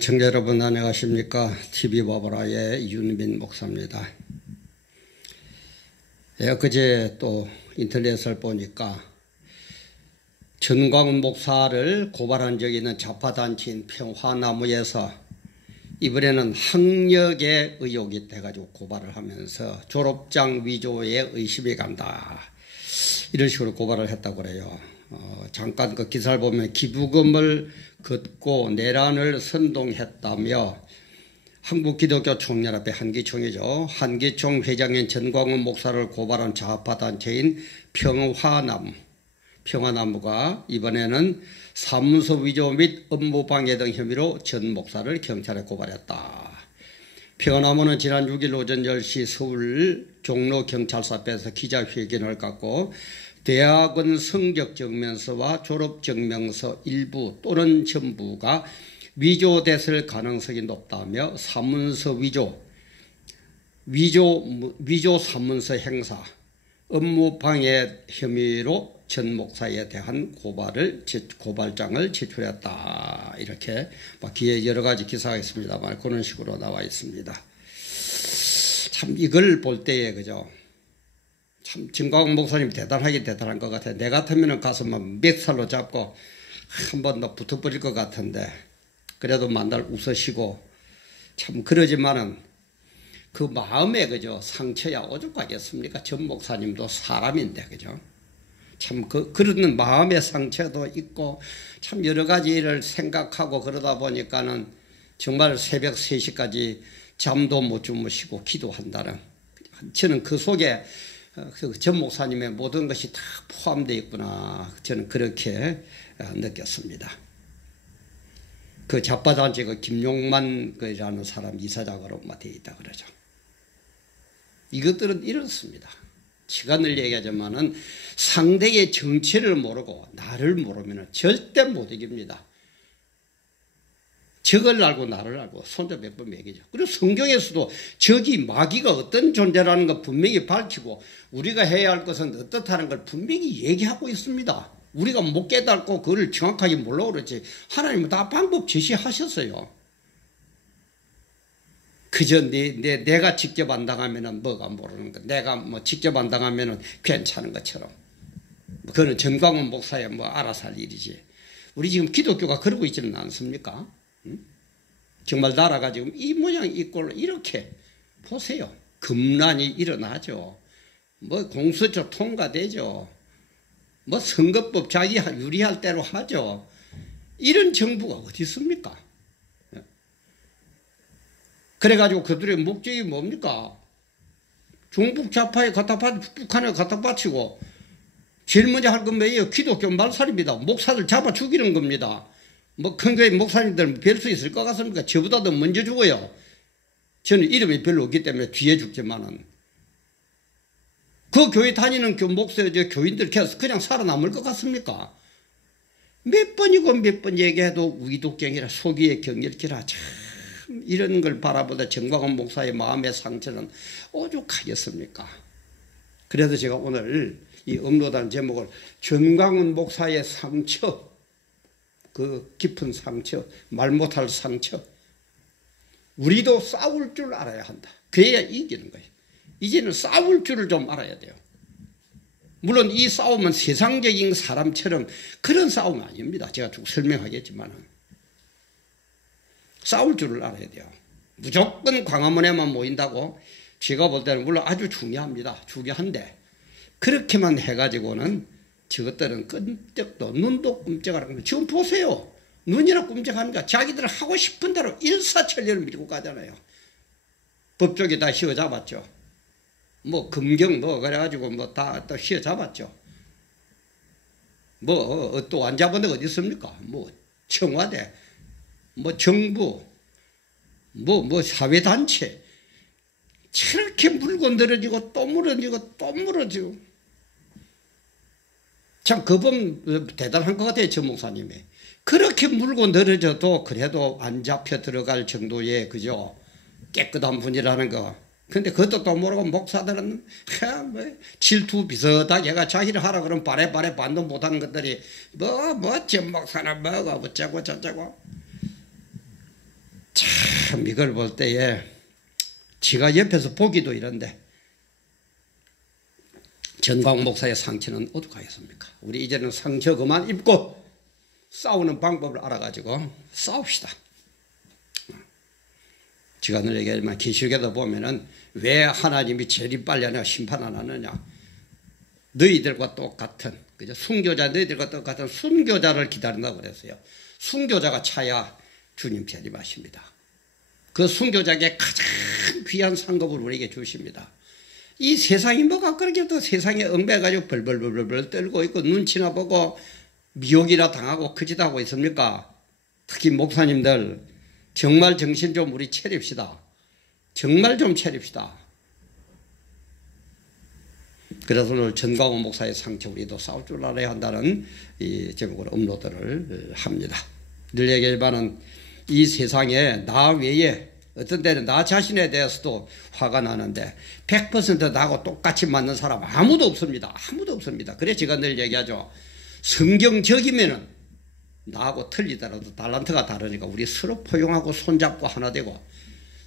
청자 여러분 안녕하십니까? TV바보라의 윤민 목사입니다. 엊그제 또 인터넷을 보니까 전광훈 목사를 고발한 적이 있는 좌파단체인 평화나무에서 이번에는 학력의 의혹이 돼가지고 고발을 하면서 졸업장 위조에 의심이 간다, 이런 식으로 고발을 했다고 그래요. 잠깐 그 기사를 보면 기부금을 걷고 내란을 선동했다며 한국기독교총연합회 한기총이죠. 한기총 회장인 전광훈 목사를 고발한 좌파단체인 평화나무가 이번에는 사문서 위조 및 업무방해 등 혐의로 전 목사를 경찰에 고발했다. 평화나무는 지난 6일 오전 10시 서울 종로경찰서 앞에서 기자회견을 갖고 대학원 성적증명서와 졸업증명서 일부 또는 전부가 위조됐을 가능성이 높다며 사문서 위조 사문서 행사, 업무방해 혐의로 전 목사에 대한 고발장을 제출했다. 이렇게 뒤에 여러 가지 기사가 있습니다만 그런 식으로 나와 있습니다. 참 이걸 볼 때에 그죠? 참 전광훈 목사님 대단한 것 같아요. 내 같으면 가서 막 멱살로 잡고 한번 더 붙어버릴 것 같은데 그래도 만날 웃으시고 참 그러지만은 그 마음에 그죠 상처야 오죽하겠습니까? 전 목사님도 사람인데 그죠? 참 그런 마음의 상처도 있고 참 여러 가지를 생각하고 그러다 보니까는 정말 새벽 3시까지 잠도 못 주무시고 기도한다는, 저는 그 속에 전 목사님의 모든 것이 다 포함되어 있구나, 저는 그렇게 느꼈습니다. 그 좌파단체 그 김용만이라는 사람 이사장으로 되어 있다 그러죠. 이것들은 이렇습니다. 시간을 얘기하자면은 상대의 정체를 모르고 나를 모르면 절대 못 이깁니다. 적을 알고 나를 알고 손자 몇 번 매기죠. 그리고 성경에서도 적이 마귀가 어떤 존재라는 걸 분명히 밝히고 우리가 해야 할 것은 어떻다는 걸 분명히 얘기하고 있습니다. 우리가 못 깨닫고 그걸 정확하게 몰라 그렇지 하나님은 다 방법 제시하셨어요. 그저 내가 직접 안 당하면은 뭐가 모르는 거, 내가 뭐 직접 안 당하면은 괜찮은 것처럼. 그거는 전광훈 목사야 뭐 알아서 할 일이지. 우리 지금 기독교가 그러고 있지는 않습니까? 정말 나라가 지금 이 모양 이 꼴로 이렇게 보세요. 금난이 일어나죠. 뭐 공수처 통과되죠. 뭐 선거법 자기 유리할 대로 하죠. 이런 정부가 어디 있습니까? 그래가지고 그들의 목적이 뭡니까? 중북 좌파에 갖다 바치고 북한에 갖다 바치고 제일 먼저 할 건 뭐예요? 기독교 말살입니다. 목사들 잡아 죽이는 겁니다. 뭐 큰 교회 목사님들 뵐 수 있을 것 같습니까? 저보다 더 먼저 죽어요. 저는 이름이 별로 없기 때문에 뒤에 죽지만은 그 교회 다니는 교인들 그냥 살아남을 것 같습니까? 몇 번이고 몇 번 얘기해도 위독경이라 소기의 경멸기라 참 이런 걸 바라보다 전광훈 목사의 마음의 상처는 오죽하겠습니까? 그래서 제가 오늘 이 업로드한 제목을 전광훈 목사의 상처, 그 깊은 상처, 말 못할 상처, 우리도 싸울 줄 알아야 한다. 그래야 이기는 거예요. 이제는 싸울 줄을 좀 알아야 돼요. 물론 이 싸움은 세상적인 사람처럼 그런 싸움은 아닙니다. 제가 쭉 설명하겠지만은 싸울 줄을 알아야 돼요. 무조건 광화문에만 모인다고 제가 볼 때는 물론 아주 중요합니다. 중요한데 그렇게만 해가지고는 저것들은 끔찍도 눈도 끔찍하라고. 지금 보세요. 눈이나 끔찍하니까 자기들 하고 싶은 대로 일사천리를 밀고 가잖아요. 법조계 다 휘어잡았죠. 뭐 금경 뭐 그래가지고 뭐 다 또 휘어잡았죠. 뭐 또 안 잡은 데가 어디 있습니까? 뭐 청와대, 뭐 정부, 뭐 사회단체 저렇게 물고 늘어지고 또 물어지고 또 물어지고 참 그분 대단한 것 같아요. 전 목사님이 그렇게 물고 늘어져도 그래도 안 잡혀 들어갈 정도의 그죠 깨끗한 분이라는 거. 근데 그것도 또 모르고 목사들은 뭐 질투 비슷하게 해가 자기를 하라 그러면 바래 반도 못하는 것들이 전 목사는 뭐가 어쩌고 저쩌고 참 이걸 볼 때에 지가 옆에서 보기도 이런데 전광훈 목사의 상처는 어떡하겠습니까? 우리 이제는 상처 그만 입고 싸우는 방법을 알아가지고 싸웁시다. 제가 늘 얘기하지만 계시록에도 보면은 왜 하나님이 재림빨리 심판 안 하느냐? 너희들과 똑같은, 그죠? 순교자, 너희들과 똑같은 순교자를 기다린다고 그랬어요. 순교자가 차야 주님 재림하십니다. 그 순교자에게 가장 귀한 상급을 우리에게 주십니다. 이 세상이 뭐가 그렇게 또 세상에 얽매가지고 벌벌벌벌 떨고 있고 눈치나 보고 미혹이나 당하고 그짓하고 있습니까? 특히 목사님들 정말 정신 좀 우리 차립시다. 정말 좀 차립시다. 그래서 오늘 전광훈 목사의 상처 우리도 싸울 줄 알아야 한다는 이 제목으로 업로드를 합니다. 늘 얘기하지만은 이 세상에 나 외에 어떤 때는 나 자신에 대해서도 화가 나는데 100% 나하고 똑같이 맞는 사람 아무도 없습니다. 아무도 없습니다. 그래 제가 늘 얘기하죠. 성경적이면은 나하고 틀리더라도 달란트가 다르니까 우리 서로 포용하고 손잡고 하나 되고,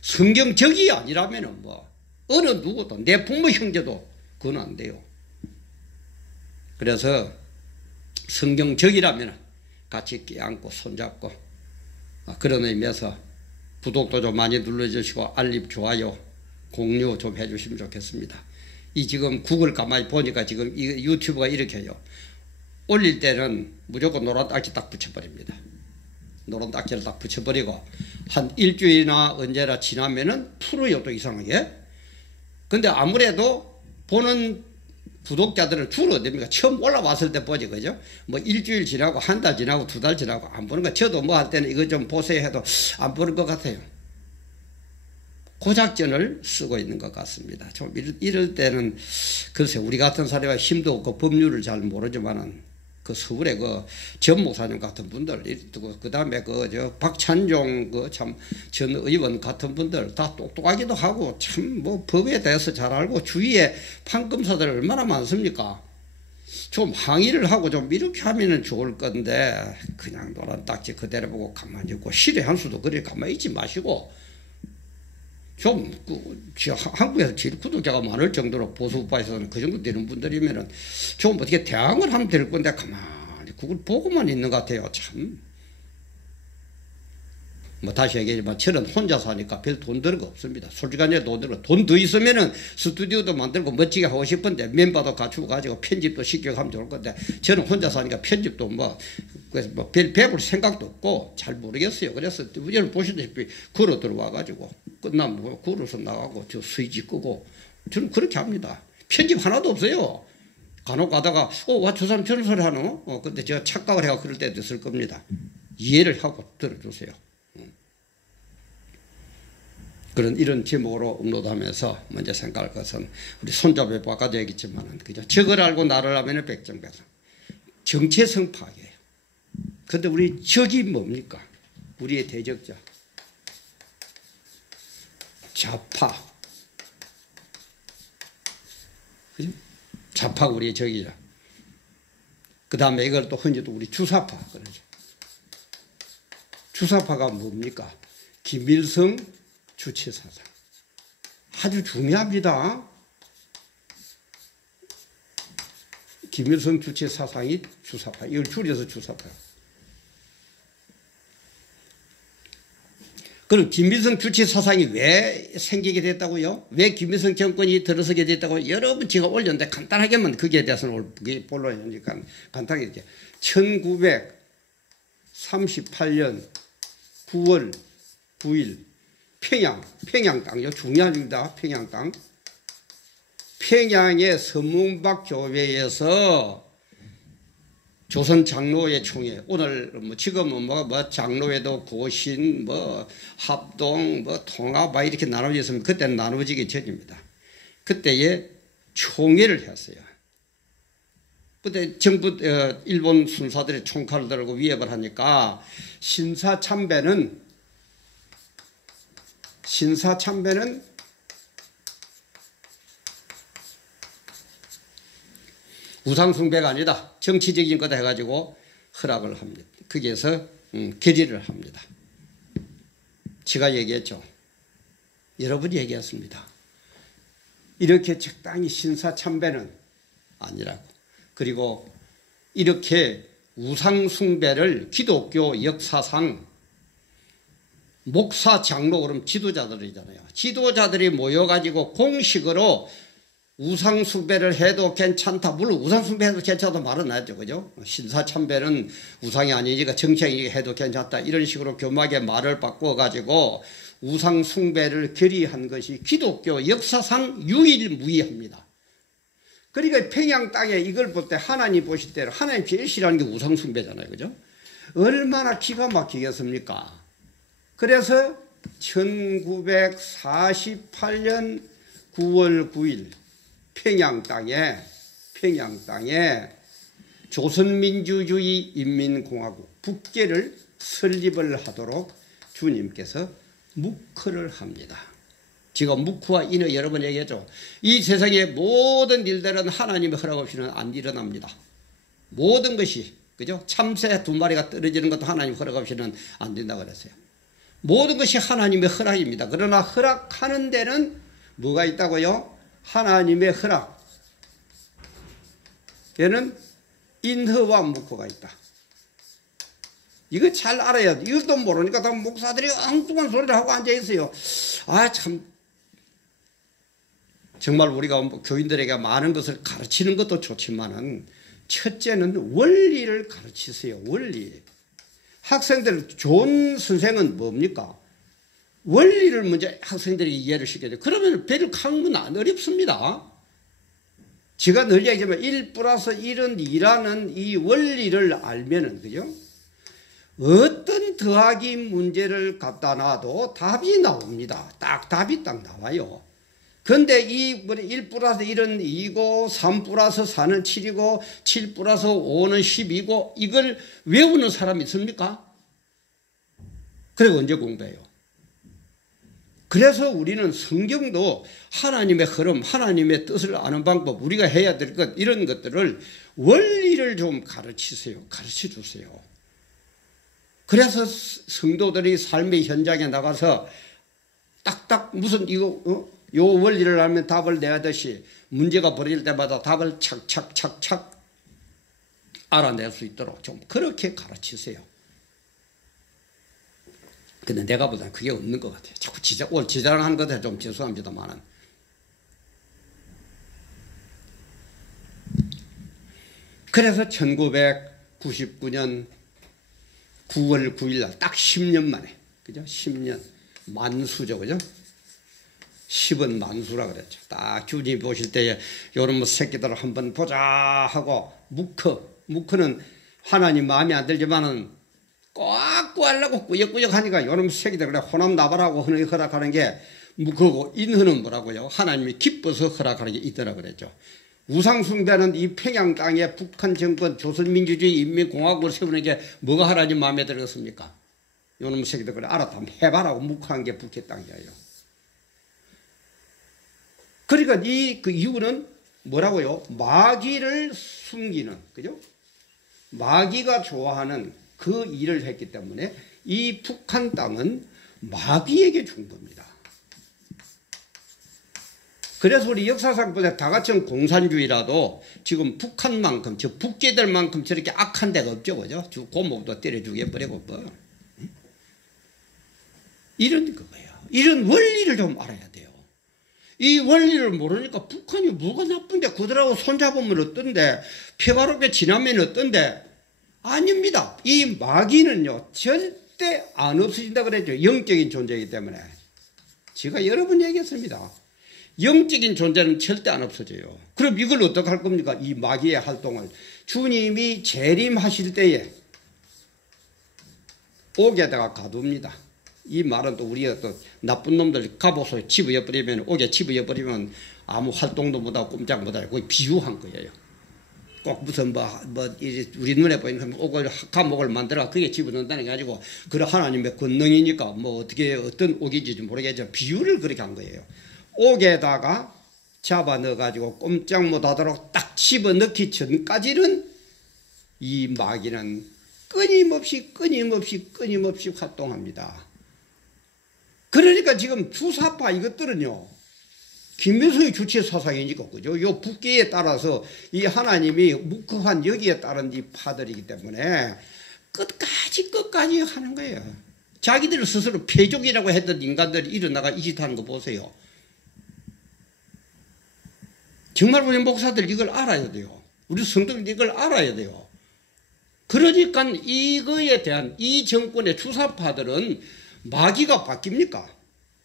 성경적이 아니라면은 뭐 어느 누구도 내 부모 형제도 그건 안 돼요. 그래서 성경적이라면은 같이 껴안고 손잡고, 그런 의미에서 구독도 좀 많이 눌러주시고 알림, 좋아요, 공유 좀 해주시면 좋겠습니다. 이 지금 구글 가만히 보니까 지금 이 유튜브가 이렇게 해요. 올릴 때는 무조건 노란 딱지 딱 붙여버립니다. 노란 딱지를 딱 붙여버리고 한 일주일이나 언제나 지나면은 풀어요, 또 이상하게. 근데 아무래도 보는 구독자들은 줄어듭니까? 처음 올라왔을 때 보지, 그죠? 뭐 일주일 지나고 한 달 지나고 두 달 지나고 안 보는 거. 저도 뭐 할 때는 이거 좀 보세요 해도 안 보는 것 같아요. 고작전을 쓰고 있는 것 같습니다. 좀 이럴 때는 글쎄 우리 같은 사람이 힘도 없고 법률을 잘 모르지만은 그 서울의 그 전 목사님 같은 분들, 그 다음에 그 저 박찬종 그 참 전 의원 같은 분들 다 똑똑하기도 하고 참 뭐 법에 대해서 잘 알고 주위에 판검사들 얼마나 많습니까? 좀 항의를 하고 좀 이렇게 하면은 좋을 건데 그냥 노란 딱지 그대로 보고 가만히 있고 실의 한 수도 그래 가만히 있지 마시고 좀 한국에서 제일 구독자가 많을 정도로 보수파에서는 그 정도 되는 분들이면은 좀 어떻게 대항을 하면 될 건데 가만히 그걸 보고만 있는 것 같아요. 참. 뭐 다시 얘기하지만 저는 혼자 사니까 별 돈 드는 거 없습니다. 솔직하게 돈 들고 돈 더 있으면은 스튜디오도 만들고 멋지게 하고 싶은데 멤버도 갖추고 가지고 편집도 시키고 하면 좋을 건데 저는 혼자 사니까 편집도 그래서 별 배울 생각도 없고 잘 모르겠어요. 그래서 우리는 보시다시피 걸어 들어와 가지고 끝나면 걸어서 나가고 저 스위치 끄고 저는 그렇게 합니다. 편집 하나도 없어요. 간혹 가다가 와 저 사람 저런 소리 하노? 근데 제가 착각을 해가 그럴 때도 있을 겁니다. 이해를 하고 들어주세요. 그런 이런 제목으로 업로드하면서 먼저 생각할 것은 우리 손잡이 아까도 얘기했지만 그죠? 적을 알고 나를 하면 백정백성. 정체성 파괴예요. 그런데 우리 적이 뭡니까? 우리의 대적자. 좌파. 그죠? 좌파가 우리의 적이죠. 그 다음에 이걸 또 흔히 또 우리 주사파. 그러죠. 주사파가 뭡니까? 김일성 주체사상. 아주 중요합니다. 김일성 주체사상이 주사파. 이걸 줄여서 주사파. 그럼 김일성 주체사상이 왜 생기게 됐다고요? 왜 김일성 정권이 들어서게 됐다고? 여러분 제가 올렸는데 간단하게만 거기에 대해서는 본론이니까 간단하게 이렇게 1938년 9월 9일 평양 땅, 이거 중요합니다. 평양 땅. 평양의 서문박 교회에서 조선 장로회 총회, 오늘 지금은 뭐 장로회도 고신, 합동, 통합 이렇게 나눠져 있으면 그때는 나눠지기 전입니다. 그때에 총회를 했어요. 그때 정부 일본 순사들이 총칼을 들고 위협을 하니까 신사참배는 우상숭배가 아니다. 정치적인 거다 해가지고 허락을 합니다. 거기에서 결의를 합니다. 제가 얘기했죠. 여러분이 얘기했습니다. 이렇게 적당히 신사참배는 아니라고. 그리고 이렇게 우상숭배를 기독교 역사상 목사, 장로, 그럼 지도자들이잖아요. 지도자들이 모여가지고 공식으로 우상숭배를 해도 괜찮다. 물론 우상숭배해도 괜찮다 말은 하죠. 그죠? 신사참배는 우상이 아니니까 정치인이 해도 괜찮다. 이런 식으로 교막의 말을 바꿔가지고 우상숭배를 결의한 것이 기독교 역사상 유일무이합니다. 그러니까 평양 땅에 이걸 볼 때 하나님 보실 때 하나님 제일 싫어하는 게 우상숭배잖아요. 그죠? 얼마나 기가 막히겠습니까? 그래서 1948년 9월 9일 평양 땅에 조선민주주의 인민공화국 국계를 설립을 하도록 주님께서 묵크를 합니다. 지금 묵크와 인허 여러 번 얘기했죠. 이 세상의 모든 일들은 하나님의 허락 없이는 안 일어납니다. 모든 것이, 그죠? 참새 2마리가 떨어지는 것도 하나님 허락 없이는 안 된다고 그랬어요. 모든 것이 하나님의 허락입니다. 그러나 허락하는 데는 뭐가 있다고요? 하나님의 허락. 얘는 인허와 묵크가 있다. 이거 잘 알아야 돼. 이것도 모르니까 다 목사들이 엉뚱한 소리를 하고 앉아있어요. 아, 참. 정말 우리가 교인들에게 많은 것을 가르치는 것도 좋지만은 첫째는 원리를 가르치세요. 원리. 학생들 좋은 선생은 뭡니까? 원리를 먼저 학생들이 이해를 시켜야 돼요. 그러면 배를 강문 안 어렵습니다. 제가 늘 얘기하지만 1 플러스 1은 2라는 이 원리를 알면은, 그죠? 어떤 더하기 문제를 갖다 놔도 답이 나옵니다. 답이 딱 나와요. 근데 이 1 플러스 1은 2고 3 플러스 4는 7이고 7 플러스 5는 10이고 이걸 외우는 사람이 있습니까? 그리고 언제 공부해요? 그래서 우리는 성경도 하나님의 흐름, 하나님의 뜻을 아는 방법, 우리가 해야 될 것, 이런 것들을 원리를 좀 가르치세요. 가르쳐 주세요. 그래서 성도들이 삶의 현장에 나가서 딱딱 무슨 이거 요 원리를 알면 답을 내야듯이 문제가 벌어질 때마다 답을 착착착착 알아낼 수 있도록 좀 그렇게 가르치세요. 근데 내가 보다는 그게 없는 것 같아요. 자꾸 오늘 지자랑하는 것에 좀 죄송합니다만은. 그래서 1999년 9월 9일 날 딱 10년 만에, 그죠? 10년 만수죠, 그죠? 10은 만수라 그랬죠. 딱 주님 보실 때에 요런 새끼들을 한번 보자 하고 묵크는 하나님 마음에 안 들지만은 꽉 구하려고 꾸역꾸역 하니까 요런 새끼들 그래 호남 나발하고 허락하는 게 묵크고, 인허는 뭐라고요? 하나님이 기뻐서 허락하는 게 있더라 그랬죠. 우상숭배는 이 평양 땅에 북한 정권 조선민주주의 인민공화국을 세우는 게 뭐가 하나님 마음에 들었습니까? 요놈 새끼들 그래 알았다 해봐라고 묵크한 게 북해 땅이에요. 그러니까 그 이유는 뭐라고요? 마귀를 숨기는, 그죠? 마귀가 좋아하는 그 일을 했기 때문에 이 북한 땅은 마귀에게 준 겁니다. 그래서 우리 역사상 보자 다 같이 공산주의라도 지금 북한만큼, 저 북계들만큼 저렇게 악한 데가 없죠, 그죠? 고목도 때려 죽여버리고 뭐. 이런 거예요. 이런 원리를 좀 알아야 돼요. 이 원리를 모르니까 북한이 뭐가 나쁜데 그들하고 손잡으면 어떤데 평화롭게 지나면 어떤데, 아닙니다. 이 마귀는요 절대 안 없어진다 그랬죠. 영적인 존재이기 때문에. 제가 여러 번 얘기했습니다. 영적인 존재는 절대 안 없어져요. 그럼 이걸 어떻게 할 겁니까? 이 마귀의 활동을 주님이 재림하실 때에 옥에다가 가둡니다. 이 말은 또 우리가 또 나쁜 놈들 갑옷을 집어버리면, 옥에 집어버리면 아무 활동도 못하고 꼼짝 못하고 거의 비유한 거예요. 꼭 무슨 우리 눈에 보이는 옥을 감옥을 만들어 그게 집어넣는다는 게 가지고 그런 하나님의 권능이니까 뭐 어떻게 어떤 옥인지 모르겠지만 비유를 그렇게 한 거예요. 옥에다가 잡아 넣어가지고 꼼짝 못하도록 딱 집어넣기 전까지는 이 마귀는 끊임없이 활동합니다. 그러니까 지금 주사파 이것들은요, 김일성의 주체 사상이니까, 그죠? 요 북계에 따라서 이 하나님이 묵급한 여기에 따른 이 파들이기 때문에 끝까지 하는 거예요. 자기들 스스로 패족이라고 했던 인간들이 일어나가 이 짓 하는 거 보세요. 정말 우리 목사들 이걸 알아야 돼요. 우리 성도들 이걸 알아야 돼요. 그러니까 이거에 대한 이 정권의 주사파들은 마귀가 바뀝니까?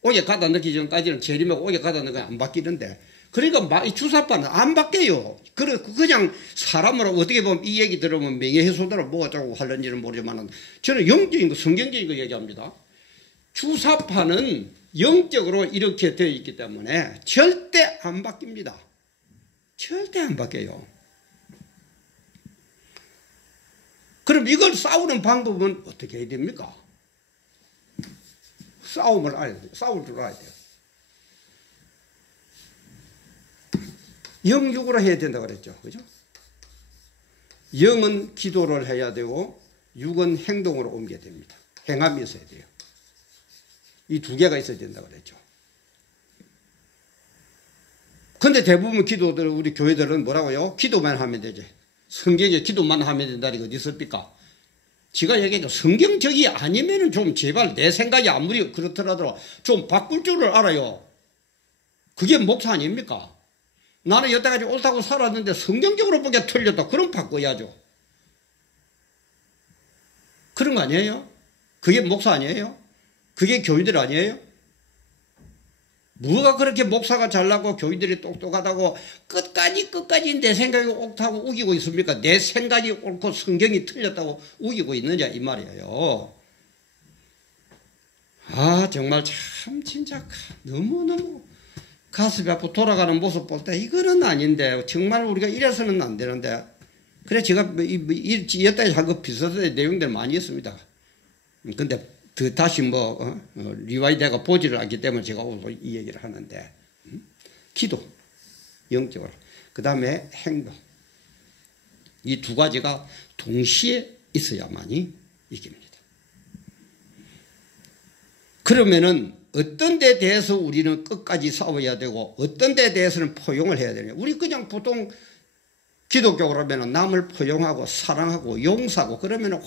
옥에 가다 넣기 전까지는 재림하고 옥에 가다 넣으면 안 바뀌는데, 그러니까 이 주사파는 안 바뀌어요. 그냥 사람으로 어떻게 보면 이 얘기 들으면 명예훼손으로 뭐 어쩌고 하는지는 모르지만 저는 영적인 거, 성경적인 거 얘기합니다. 주사파는 영적으로 이렇게 되어 있기 때문에 절대 안 바뀝니다. 절대 안 바뀌어요. 그럼 이걸 싸우는 방법은 어떻게 해야 됩니까? 싸움을 알아야 돼요. 싸울 줄 알아야 돼요. 영육으로 해야 된다고 그랬죠. 그죠? 영은 기도를 해야 되고, 육은 행동으로 옮겨야 됩니다. 행함이 있어야 돼요. 이 두 개가 있어야 된다고 그랬죠. 근데 대부분 기도들, 우리 교회들은 뭐라고요? 기도만 하면 되지. 성경에 기도만 하면 된다는 게 어디 있습니까? 제가 얘기했죠. 성경적이 아니면은 좀 제발 내 생각이 아무리 그렇더라도 좀 바꿀 줄을 알아요. 그게 목사 아닙니까? 나는 여태까지 옳다고 살았는데 성경적으로 보기에 틀렸다. 그럼 바꿔야죠. 그런 거 아니에요? 그게 목사 아니에요? 그게 교인들 아니에요? 뭐가 그렇게 목사가 잘나고 교인들이 똑똑하다고 끝까지 내 생각이 옳다고 우기고 있습니까? 내 생각이 옳고 성경이 틀렸다고 우기고 있느냐 이 말이에요. 아 정말 참 진짜 너무너무 가슴이 아프고 돌아가는 모습 볼 때 이거는 아닌데 정말 우리가 이래서는 안 되는데, 그래 제가 여기까지 한 거 비슷한 내용들 많이 있습니다. 근데 다시 리와이드가 보지를 않기 때문에 제가 오늘 이 얘기를 하는데, 기도, 영적으로, 그 다음에 행동, 이 두 가지가 동시에 있어야만이 이깁니다. 그러면은 어떤 데 대해서 우리는 끝까지 싸워야 되고 어떤 데 대해서는 포용을 해야 되냐. 우리 그냥 보통 기독교로 하면 남을 포용하고 사랑하고 용서하고 그러면 와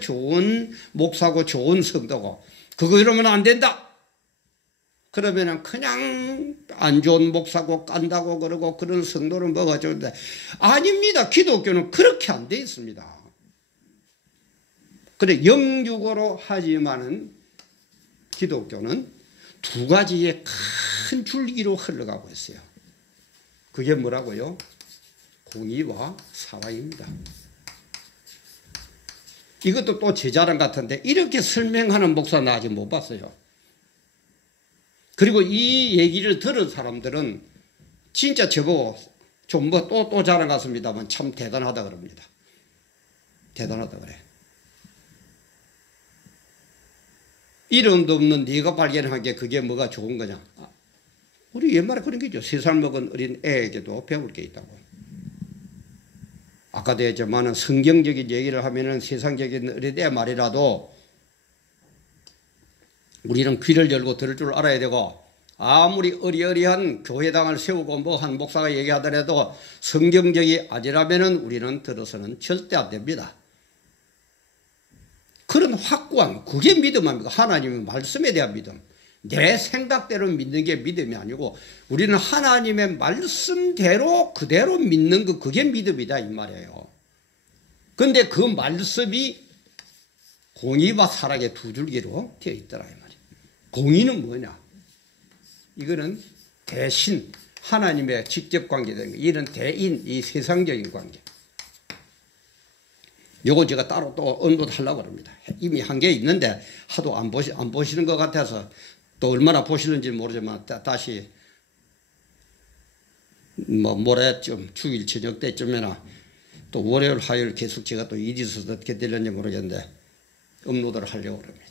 좋은 목사고 좋은 성도고, 그거 이러면 안 된다. 그러면 그냥 안 좋은 목사고 깐다고 그러고 그런 성도를 뭐가 좋은데, 아닙니다. 기독교는 그렇게 안 돼 있습니다. 그래 영육으로 하지만은 기독교는 두 가지의 큰 줄기로 흘러가고 있어요. 그게 뭐라고요? 공의와 사랑입니다. 이것도 또 제 자랑 같은데 이렇게 설명하는 목사 나 아직 못 봤어요. 그리고 이 얘기를 들은 사람들은 진짜 저보고 좀 또 자랑 같습니다만 참 대단하다 그럽니다. 대단하다 그래. 이름도 없는 네가 발견한 게 그게 뭐가 좋은 거냐. 우리 옛말에 그런 게 있죠. 3살 먹은 어린 애에게도 배울 게 있다고. 아까도 했지만은 성경적인 얘기를 하면은 세상적인 어린애 말이라도 우리는 귀를 열고 들을 줄 알아야 되고, 아무리 어리어리한 교회당을 세우고 뭐 한 목사가 얘기하더라도 성경적이 아니라면은 우리는 들어서는 절대 안 됩니다. 그런 확고한, 그게 믿음 아닙니까? 하나님의 말씀에 대한 믿음. 내 생각대로 믿는 게 믿음이 아니고 우리는 하나님의 말씀대로 그대로 믿는 거, 그게 믿음이다 이 말이에요. 그런데 그 말씀이 공의와 사랑의 두 줄기로 되어 있더라 이 말이에요. 공의는 뭐냐? 이거는 대신 하나님의 직접 관계된 거. 이는 대인, 이 세상적인 관계. 요거 제가 따로 또 언급하려고 합니다. 이미 한 개 있는데 하도 안 보시는 것 같아서 또 얼마나 보시는지 모르지만 다시 모레쯤 주일 저녁 때쯤이나 또 월요일 화요일 계속 제가 또 일이 있어서 어떻게 되는지 모르겠는데 업로드를 하려고 합니다.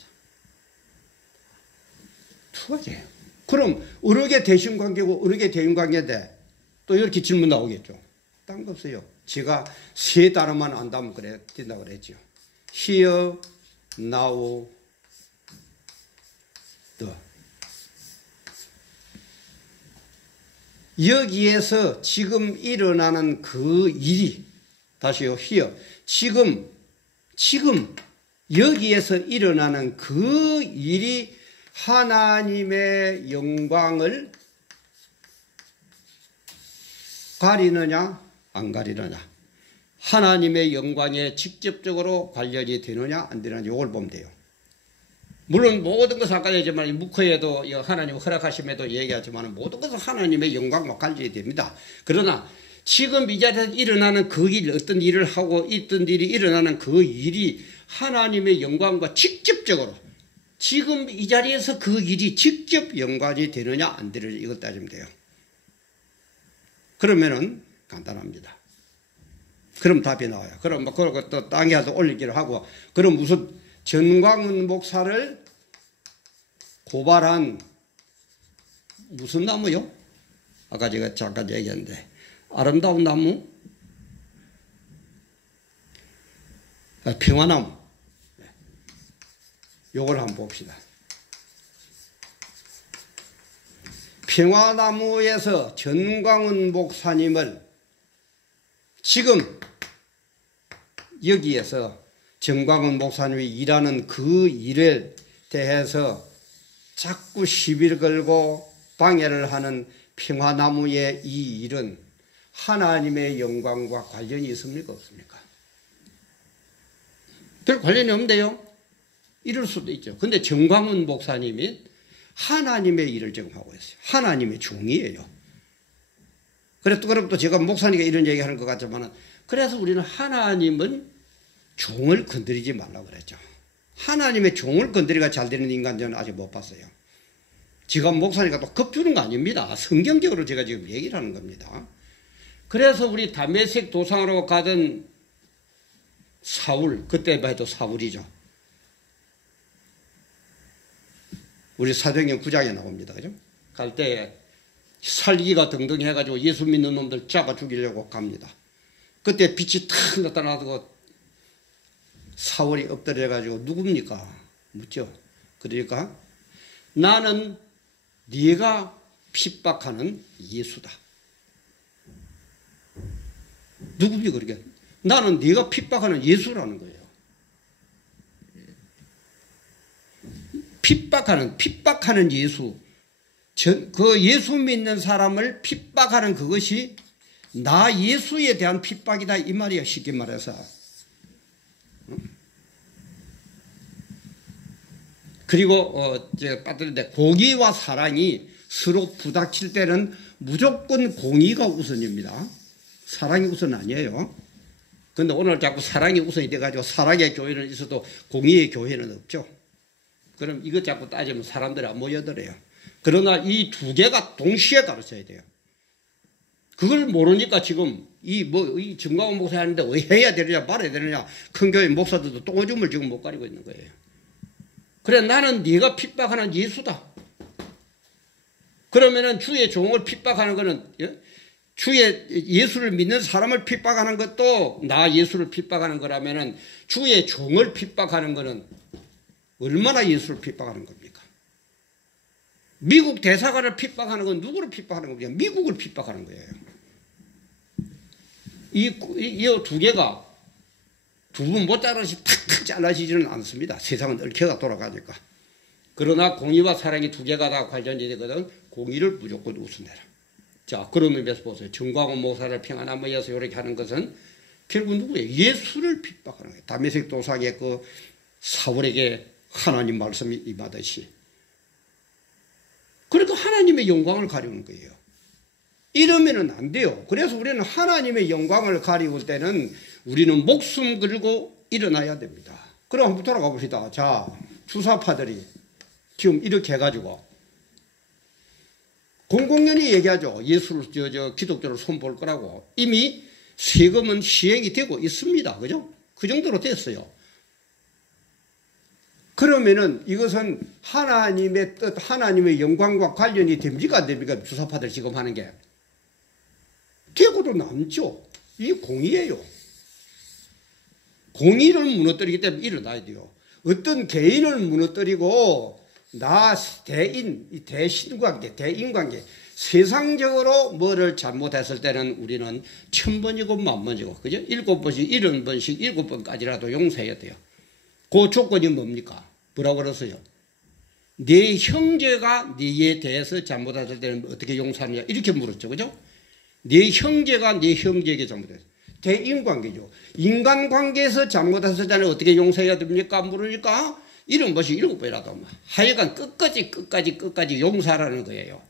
두 가지예요. 그럼 어느 게 대신관계고 어느 게 대인관계인데 또 이렇게 질문 나오겠죠. 딴 거 없어요. 제가 세 단어만 안다면 그래 된다고 그랬죠. Here, now, the. 여기에서 지금 일어나는 그 일이, 다시요, 히어. 지금 여기에서 일어나는 그 일이 하나님의 영광을 가리느냐 안 가리느냐, 하나님의 영광에 직접적으로 관련이 되느냐 안 되느냐, 이걸 보면 돼요. 물론 모든 것은 아까 얘기했지만 묵허에도 하나님 허락하심에도 얘기하지만 모든 것은 하나님의 영광과 관련이 됩니다. 그러나 지금 이 자리에서 일어나는 그 일, 어떤 일을 하고 있던 일이 일어나는 그 일이 하나님의 영광과 직접적으로, 지금 이 자리에서 그 일이 직접 연관이 되느냐 안 되느냐, 이것 따지면 돼요. 그러면은 간단합니다. 그럼 답이 나와요. 그럼 뭐 그러고 또 땅에도 올리기를 하고, 그럼 무슨 전광훈 목사를 고발한 무슨 나무요? 아까 제가 잠깐 얘기했는데 아름다운 나무, 평화나무. 요걸 한번 봅시다. 평화나무에서 전광훈 목사님을 지금 여기에서 전광훈 목사님이 일하는 그 일에 대해서 자꾸 시비를 걸고 방해를 하는 평화나무의 이 일은 하나님의 영광과 관련이 있습니까 없습니까? 별 관련이 없는데요. 이럴 수도 있죠. 근데 전광훈 목사님이 하나님의 일을 지금 하고 있어요. 하나님의 종이에요. 그럼 또 제가 목사니까 이런 얘기하는 것 같지만, 그래서 우리는 하나님은 종을 건드리지 말라고 그랬죠. 하나님의 종을 건드리가 잘 되는 인간 저는 아직 못 봤어요. 지금 목사니까 또 겁주는 거 아닙니다. 성경적으로 제가 지금 얘기를 하는 겁니다. 그래서 우리 다메섹 도상으로 가던 사울, 그때 봐도 사울이죠. 우리 사도행전 9장에 나옵니다. 그죠? 갈 때 살기가 등등 해가지고 예수 믿는 놈들 잡아 죽이려고 갑니다. 그때 빛이 탁 나타나고 사울이 엎드려가지고 누굽니까? 묻죠. 그러니까 나는 네가 핍박하는 예수다. 누굽니까? 그렇게 나는 네가 핍박하는 예수라는 거예요. 핍박하는 예수. 그 예수 믿는 사람을 핍박하는 그것이 나 예수에 대한 핍박이다 이 말이야. 쉽게 말해서. 그리고 제가 빠뜨렸는데, 공의와 사랑이 서로 부닥칠 때는 무조건 공의가 우선입니다. 사랑이 우선 아니에요. 그런데 오늘 자꾸 사랑이 우선이 돼가지고 사랑의 교회는 있어도 공의의 교회는 없죠. 그럼 이것 자꾸 따지면 사람들이 안 모여들어요. 그러나 이 두 개가 동시에 가르쳐야 돼요. 그걸 모르니까 지금 이 전광훈 목사 하는데 왜 해야 되느냐 말아야 되느냐, 큰 교회 목사들도 똥오줌을 지금 못 가리고 있는 거예요. 그래, 나는 네가 핍박하는 예수다. 그러면은 주의 종을 핍박하는 거는, 주의 예수를 믿는 사람을 핍박하는 것도 나 예수를 핍박하는 거라면은 주의 종을 핍박하는 거는 얼마나 예수를 핍박하는 겁니까? 미국 대사관을 핍박하는 건 누구를 핍박하는 겁니까? 미국을 핍박하는 거예요. 이 두 개가 두 분 못 자르시 탁탁 잘라지지는 않습니다. 세상은 얽혀가 돌아가니까. 그러나 공의와 사랑이 두 개가 다 관련이 되거든. 공의를 무조건 우선해라. 자, 그런 의미에서 보세요. 전광훈 목사를 평안나무에서 이렇게 하는 것은 결국 누구예요? 예수를 핍박하는 거예요. 다메섹 도상의 그 사울에게 하나님 말씀이 임하듯이. 그러니까 하나님의 영광을 가리는 거예요. 이러면은 안 돼요. 그래서 우리는 하나님의 영광을 가리울 때는 우리는 목숨 걸고 일어나야 됩니다. 그럼 한번 돌아가 봅시다. 자, 주사파들이 지금 이렇게 해가지고 공공연히 얘기하죠. 예수를 기독교를 손볼 거라고. 이미 세금은 시행이 되고 있습니다. 그죠? 그 정도로 됐어요. 그러면은 이것은 하나님의 뜻, 하나님의 영광과 관련이 됩니까 안 됩니까? 주사파들 지금 하는 게. 되고도 남죠. 이 공의예요. 공의를 무너뜨리기 때문에 일어나야 돼요. 어떤 개인을 무너뜨리고 나 대인, 이 대신관계, 대인관계, 세상적으로 뭐를 잘못했을 때는 우리는 1000번이고 10,000번이고, 그죠? 7번씩, 70번씩, 7번까지라도 용서해야 돼요. 그 조건이 뭡니까? 뭐라고 그랬어요? 네 형제가 네에 대해서 잘못했을 때는 어떻게 용서하느냐? 이렇게 물었죠. 그죠? 네 형제가 네 형제에게 잘못했어. 대인관계죠. 인간관계에서 잘못했을 때는 어떻게 용서해야 됩니까? 물으니까 70번씩 7번이라도 하여간 끝까지 용서하라는 거예요.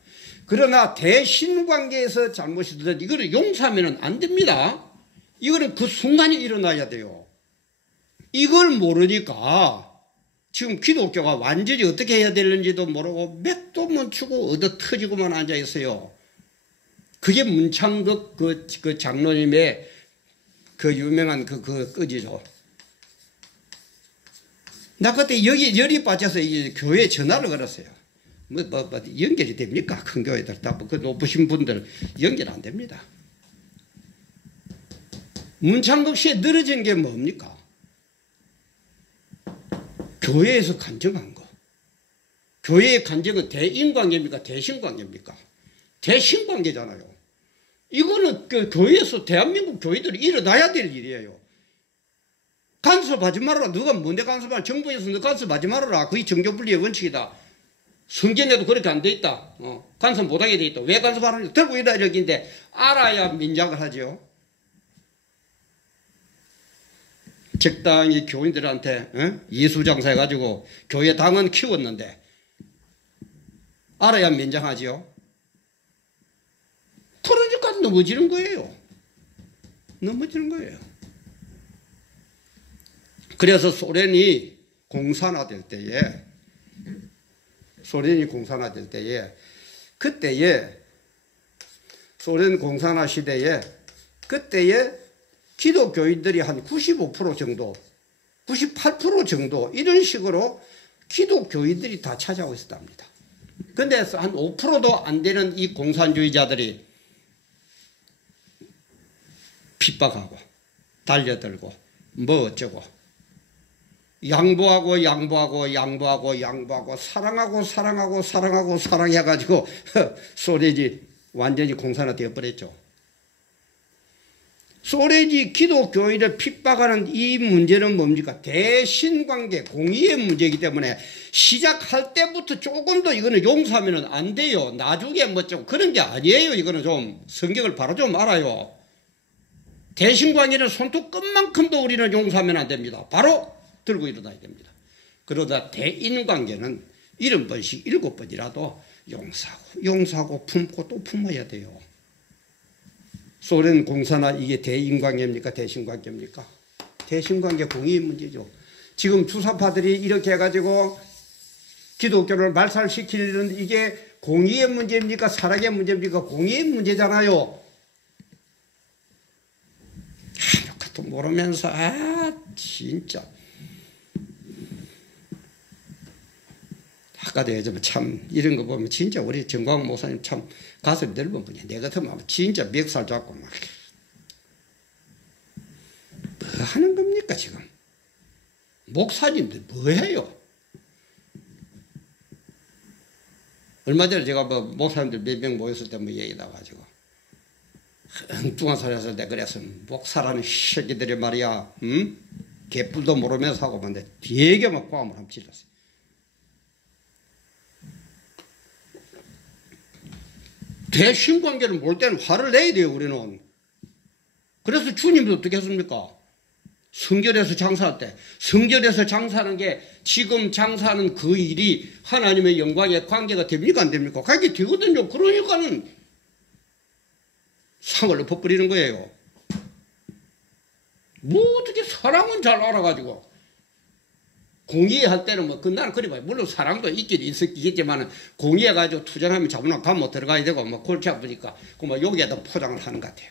그러나 대신관계에서 잘못이 있어도 이거를 용서하면 안 됩니다. 이거는 그 순간에 일어나야 돼요. 이걸 모르니까 지금 기독교가 완전히 어떻게 해야 되는지도 모르고 맥도 멈추고 얻어 터지고만 앉아 있어요. 그게 문창극 그 장로님의 그 유명한 그 끄지죠. 나 그때 여기 열이 빠져서 이 교회에 전화를 걸었어요. 뭐 연결이 됩니까? 큰 교회들 다 그 높으신 분들 연결 안 됩니다. 문창극 씨에 늘어진 게 뭡니까? 교회에서 간증한 거. 교회의 간증은 대인관계입니까? 대신관계입니까? 대신관계잖아요. 이거는 그 교회에서 대한민국 교회들이 일어나야 될 일이에요. 간섭하지 말아라. 누가 뭔데 간섭하냐? 정부에서 너 간섭하지 말아라. 그게 정교분리의 원칙이다. 성경에도 그렇게 안 돼 있다. 간섭 못하게 돼 있다. 왜 간섭하는지 들고 있다 이렇게인데 알아야 민작을 하죠. 적당히 교인들한테 예수장사 해가지고 교회 당은 키웠는데 알아야 민장하지요. 그러니까 넘어지는 거예요. 넘어지는 거예요. 그래서 소련이 공산화될 때에 그때에 소련 공산화 시대에 그때에 기독교인들이 한 95% 정도 98% 정도 이런 식으로 기독교인들이 다 찾아오고 있었답니다. 근데 한 5%도 안 되는 이 공산주의자들이 핍박하고 달려들고 뭐 어쩌고 양보하고 사랑하고 사랑해가지고 소련이 완전히 공산화 되어버렸죠. 소련이 기독교인을 핍박하는 이 문제는 뭡니까? 대신관계, 공의의 문제이기 때문에 시작할 때부터 조금 더 이거는 용서하면 안 돼요. 나중에 뭐죠? 그런 게 아니에요. 이거는 좀 성경을 바로 좀 알아요. 대신관계는 손톱 끝만큼도 우리는 용서하면 안 됩니다. 바로 들고 일어나야 됩니다. 그러다 대인관계는 70번씩 7번이라도 용서하고 품고 또 품어야 돼요. 소련 공산화 이게 대인관계입니까? 대신관계입니까? 대신관계 공의의 문제죠. 지금 주사파들이 이렇게 해가지고 기독교를 말살시키는 이게 공의의 문제입니까? 사랑의 문제입니까? 공의의 문제잖아요. 아무것도 모르면서 진짜 아까도 예전에 참 이런 거 보면 진짜 우리 정광 목사님 참 가슴이 넓은 분이야. 내 같으면 진짜 멱살 잡고 막 뭐 하는 겁니까 지금? 목사님들 뭐 해요? 얼마 전에 제가 뭐 목사님들 몇 명 모였을 때 뭐 얘기 나가지고 엉뚱한 소리 해서 내가 그래서 목사라는 새끼들이 말이야 개뿔도 모르면서 하고 만데 되게 막 고함을 한번 질렀어요. 대신관계를 모를 때는 화를 내야 돼요. 우리는. 그래서 주님도 어떻게 했습니까? 성결에서 장사할 때 성결에서 장사하는 게 지금 장사하는 그 일이 하나님의 영광에 관계가 됩니까? 안 됩니까? 관계 되거든요. 그러니까는 상을 엎어버리는 거예요. 뭐 어떻게 사랑은 잘 알아가지고 공의할 때는 뭐 나는 그래 봐요. 물론 사랑도 있긴 있겠지만 공의해가지고 투쟁하면 자문학 가면 들어가야 되고 뭐 골치 아프니까 뭐 여기에다 포장을 하는 것 같아요.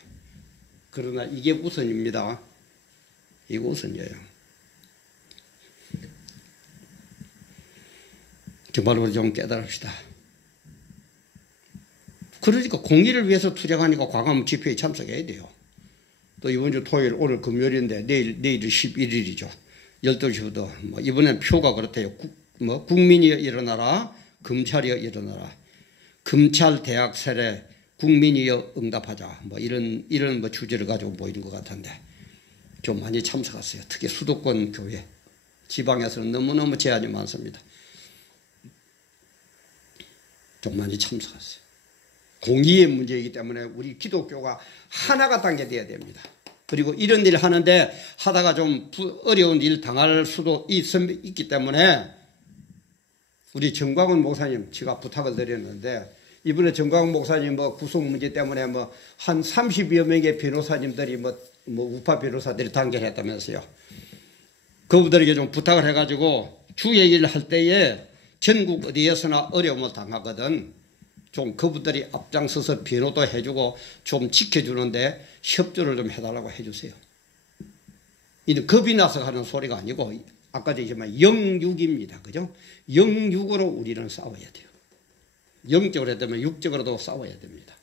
그러나 이게 우선입니다. 이거 우선이에요. 정말로 좀 깨달읍시다. 그러니까 공의를 위해서 투쟁하니까 광화문 집회에 참석해야 돼요. 또 이번 주 토요일 오늘 금요일인데 내일이 11일이죠. 12시부터 뭐 이번엔 표가 그렇대요. 국민이여 일어나라. 검찰이여 일어나라. 검찰, 대학 세례, 국민이여 응답하자. 뭐 이런 뭐 주제를 가지고 모이는 것 같은데 좀 많이 참석했어요. 특히 수도권 교회, 지방에서는 너무너무 제한이 많습니다. 좀 많이 참석했어요. 공의의 문제이기 때문에 우리 기독교가 하나가 단계되어야 됩니다. 그리고 이런 일을 하는데 하다가 좀 어려운 일 당할 수도 있기 때문에 우리 정광훈 목사님 제가 부탁을 드렸는데 이번에 정광훈 목사님 뭐 구속 문제 때문에 뭐 한 30여 명의 변호사님들이 뭐 우파 변호사들이 단결했다면서요. 그분들에게 좀 부탁을 해가지고 주 얘기를 할 때에 전국 어디에서나 어려움을 당하거든 좀 그분들이 앞장서서 변호도 해주고 좀 지켜주는데 협조를 좀 해달라고 해주세요. 이는 겁이 나서 하는 소리가 아니고 아까 얘기했지만 영육입니다. 그죠? 영육으로 우리는 싸워야 돼요. 영적으로 해야 되면 육적으로도 싸워야 됩니다.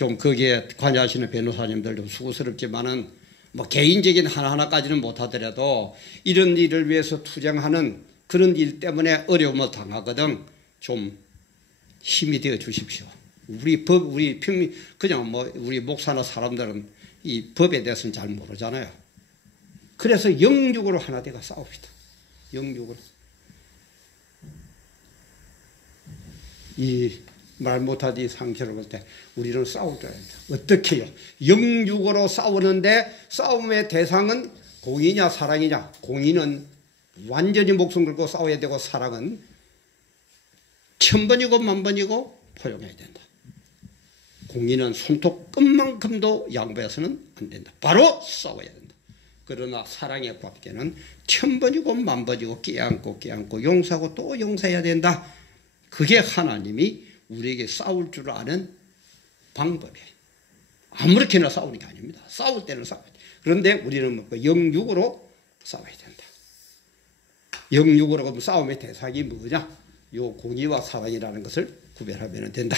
좀 거기에 관여하시는 변호사님들 좀 수고스럽지만은 뭐 개인적인 하나하나까지는 못하더라도 이런 일을 위해서 투쟁하는 그런 일 때문에 어려움을 당하거든 좀 힘이 되어 주십시오. 우리 그냥 뭐 우리 목사나 사람들은 이 법에 대해서는 잘 모르잖아요. 그래서 영육으로 하나 되어 싸웁시다. 영육으로. 이 말 못하지 상처를 볼 때 우리는 싸워줘야 합니다. 어떻게 해요? 영육으로 싸우는데 싸움의 대상은 공의냐 사랑이냐. 공의는 완전히 목숨 걸고 싸워야 되고 사랑은 1000번이고 10,000번이고 포용해야 된다. 공의는 손톱 끝만큼도 양보해서는 안 된다. 바로 싸워야 된다. 그러나 사랑의 관계는 1000번이고 10,000번이고 끼안고 용서하고 또 용서해야 된다. 그게 하나님이 우리에게 싸울 줄 아는 방법이에요. 아무렇게나 싸우는 게 아닙니다. 싸울 때는 싸워야 돼. 그런데 우리는 영육으로 싸워야 된다. 영육으로 싸움의 대상이 뭐냐? 요 공의와 사랑이라는 것을 구별하면 된다.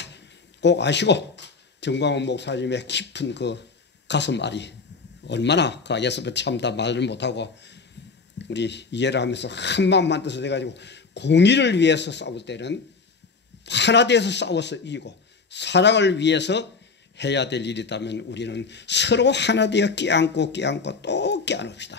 꼭 아시고 정광훈 목사님의 깊은 그 가슴앓이 얼마나 그 예수부터 참다 말을 못하고 우리 이해를 하면서 한 마음만 뜻을 해가지고 공의를 위해서 싸울 때는 하나 돼서 싸워서 이기고 사랑을 위해서 해야 될 일이 있다면 우리는 서로 하나 되어 끼안고 또 끼안읍시다.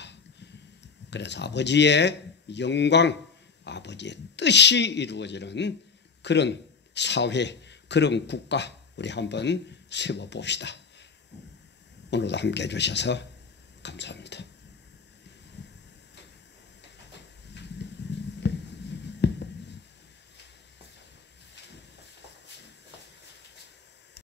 그래서 아버지의 영광, 아버지의 뜻이 이루어지는 그런 사회, 그런 국가 우리 한번 세워봅시다. 오늘도 함께 해주셔서 감사합니다.